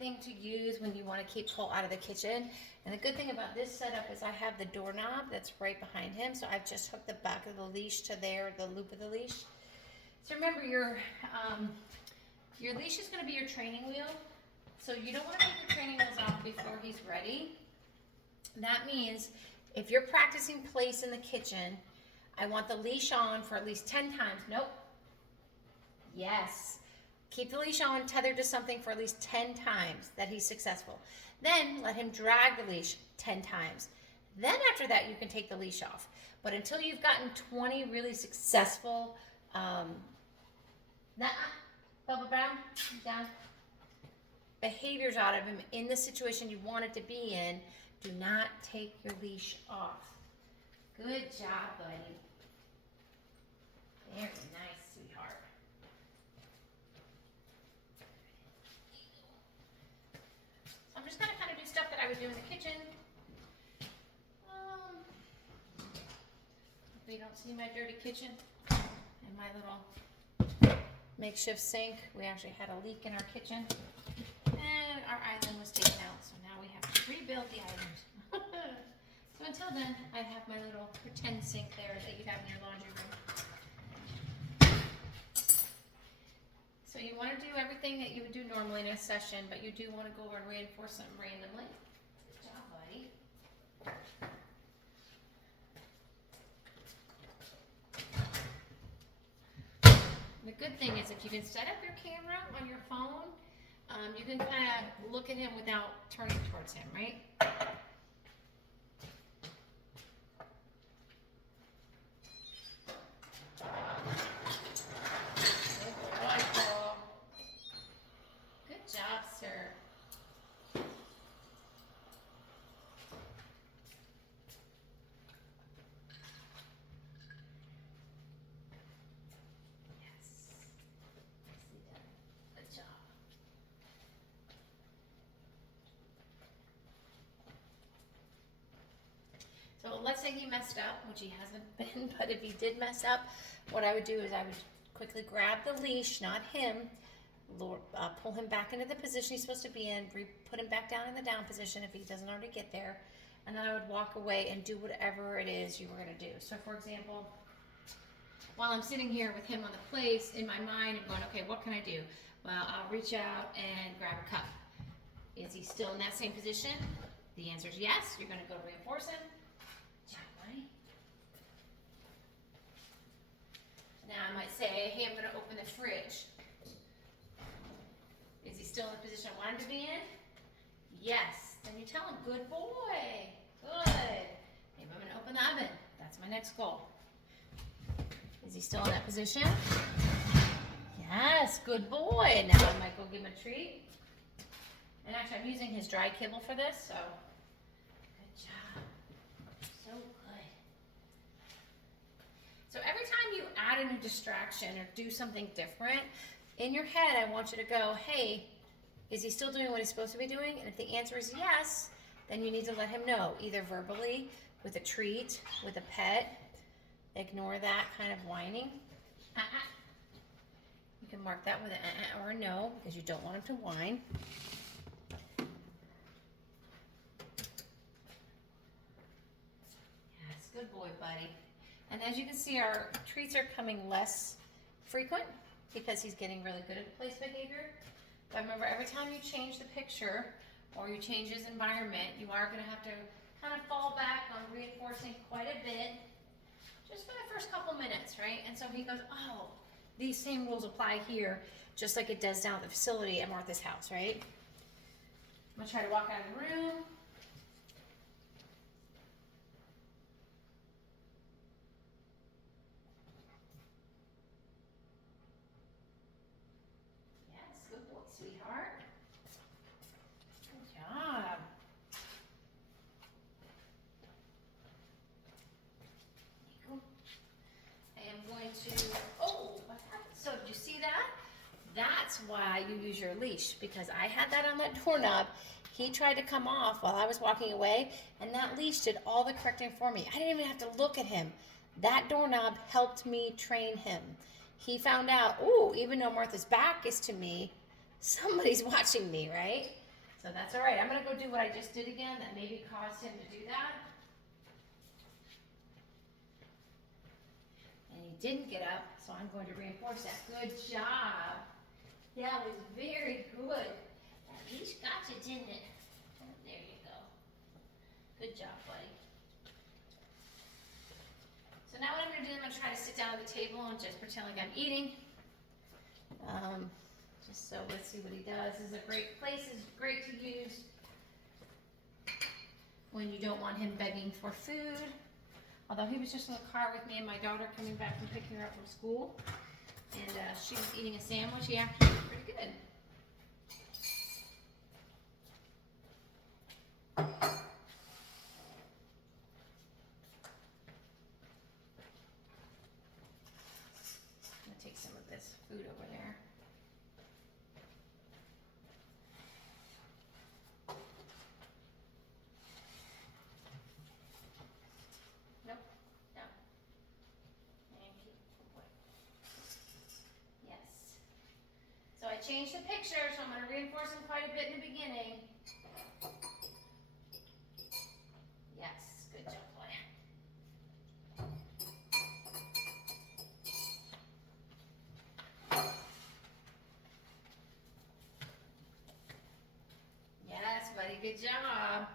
thing to use when you want to keep Colt out of the kitchen. And the good thing about this setup is I have the doorknob that's right behind him. So I've just hooked the back of the leash to there, the loop of the leash. So remember, your leash is going to be your training wheel. So you don't want to take your training wheels off before he's ready. That means if you're practicing place in the kitchen, I want the leash on for at least 10 times. Nope. Yes. Keep the leash on, tethered to something for at least 10 times that he's successful. Then let him drag the leash 10 times. Then after that, you can take the leash off. But until you've gotten 20 really successful, Bubba Brown, down, behaviors out of him in the situation you want it to be in, do not take your leash off. Good job, buddy. Very nice, sweetheart. So I'm just going to kind of do stuff that I would do in the kitchen. If you don't see my dirty kitchen and my little makeshift sink, we actually had a leak in our kitchen and our island was taken out, so now we have to rebuild the island. So until then, I have my little pretend sink there that you have in your laundry room. So you want to do everything that you would do normally in a session, but you do want to go over and reinforce something randomly. Good job, buddy. The good thing is if you can set up your camera on your phone, you can kind of look at him without turning towards him, right? Good job, sir. Good job. So let's say he messed up, which he hasn't been, but if he did mess up, what I would do is I would quickly grab the leash, not him, pull him back into the position he's supposed to be in, put him back down in the down position if he doesn't already get there, and then I would walk away and do whatever it is you were going to do. So for example, while I'm sitting here with him on the place, in my mind, I'm going, okay, what can I do? Well, I'll reach out and grab a cup. Is he still in that same position? The answer is yes. You're going to go reinforce him. Good job, buddy. Now I might say, hey, I'm going to open the fridge. Is he still in the position I want him to be in? Yes. Then you tell him, good boy. Good. Maybe I'm going to open the oven. That's my next goal. Is he still in that position? Yes, good boy. Now I might go give him a treat. And actually, I'm using his dry kibble for this, so good job. So good. So every time you add a new distraction or do something different, in your head, I want you to go, hey, is he still doing what he's supposed to be doing? And if the answer is yes, then you need to let him know, either verbally, with a treat, with a pet. Ignore that kind of whining. You can mark that with an or a no, because you don't want him to whine. Yes, good boy, buddy. And as you can see, our treats are coming less frequent because he's getting really good at place behavior. But remember, every time you change the picture or you change his environment, you are going to have to kind of fall back on reinforcing quite a bit, just for the first couple minutes, right? And so he goes, oh, these same rules apply here, just like it does down at the facility at Martha's house, right? I'm gonna try to walk out of the room. Yes, good boy, sweetheart. Good job. So did you see that? That's why you use your leash, because I had that on that doorknob. He tried to come off while I was walking away, and that leash did all the correcting for me. I didn't even have to look at him. That doorknob helped me train him. He found out, ooh, even though Martha's back is to me, somebody's watching me, right? So that's all right. I'm gonna go do what I just did again that maybe caused him to do that. And he didn't get up, so I'm going to reinforce that. Good job. That was very good. At least got you, didn't it? Oh, there you go. Good job, buddy. So now what I'm going to do, I'm going to try to sit down at the table and just pretend like I'm eating. Just so let's see what he does. This is a great place. It's great to use when you don't want him begging for food. Although he was just in the car with me and my daughter coming back from picking her up from school. And she was eating a sandwich. He actually was pretty good. I'm going to take some of this food over there. Nope. No. Thank you. Yes. So I changed the picture, so I'm going to reinforce him quite a bit in the beginning. Yes, good job, boy. Yes, buddy, good job.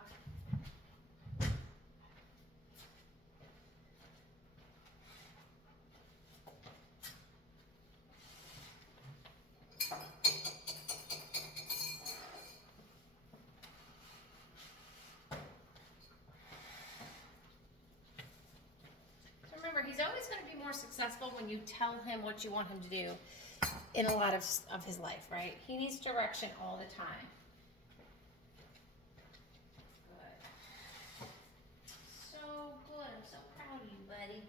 Remember, he's always going to be more successful when you tell him what you want him to do in a lot of his life, right? He needs direction all the time. Good. So good. I'm so proud of you, buddy.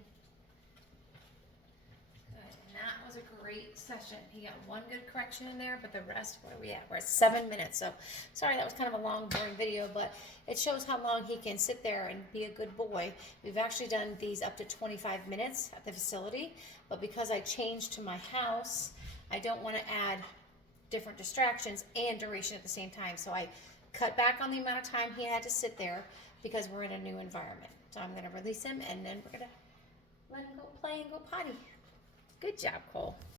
Good. And that was a great session. He got one good correction in there, but the rest, where are we at? We're at 7 minutes. So sorry, that was kind of a long, boring video, but it shows how long he can sit there and be a good boy. We've actually done these up to 25 minutes at the facility, but because I changed to my house, I don't want to add different distractions and duration at the same time. So I cut back on the amount of time he had to sit there because we're in a new environment. So I'm going to release him, and then we're going to let him go play and go potty. Good job, Cole.